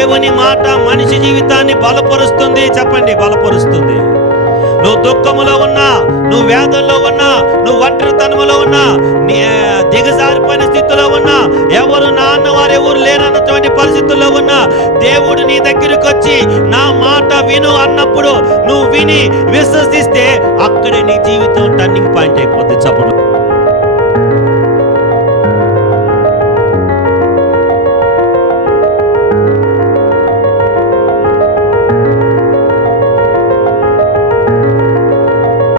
దేవుని మాట మనిషి జీవితాన్ని బలపరుస్తుంది. చెప్పండి, బలపరుస్తుంది. నువ్వు దుఃఖములో ఉన్నా, నువ్వు వేదనలో ఉన్నా, నువ్వు ఒంటరితనములో ఉన్నా, దిగజారిపోయిన స్థితిలో ఉన్నా, ఎవరు నా అన్నవారు ఎవరు లేనన్నటువంటి పరిస్థితుల్లో ఉన్నా, దేవుడు నీ దగ్గరికి వచ్చి నా మాట విను అన్నప్పుడు నువ్వు విని విశ్వసిస్తే అక్కడే నీ జీవితం టర్నింగ్ పాయింట్ అయిపోతుంది. చెప్పండి.